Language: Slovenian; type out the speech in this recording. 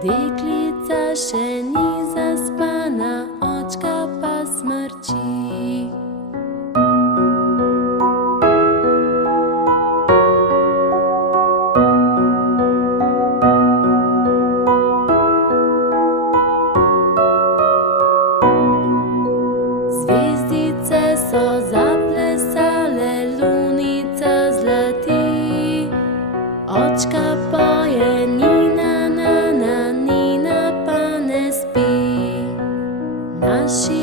Deklica še ni zaspana, očka pa smrči. Zvezdice so zaplesale, lunica zlati, očka poje Nina, Nina pa ne spi. Naši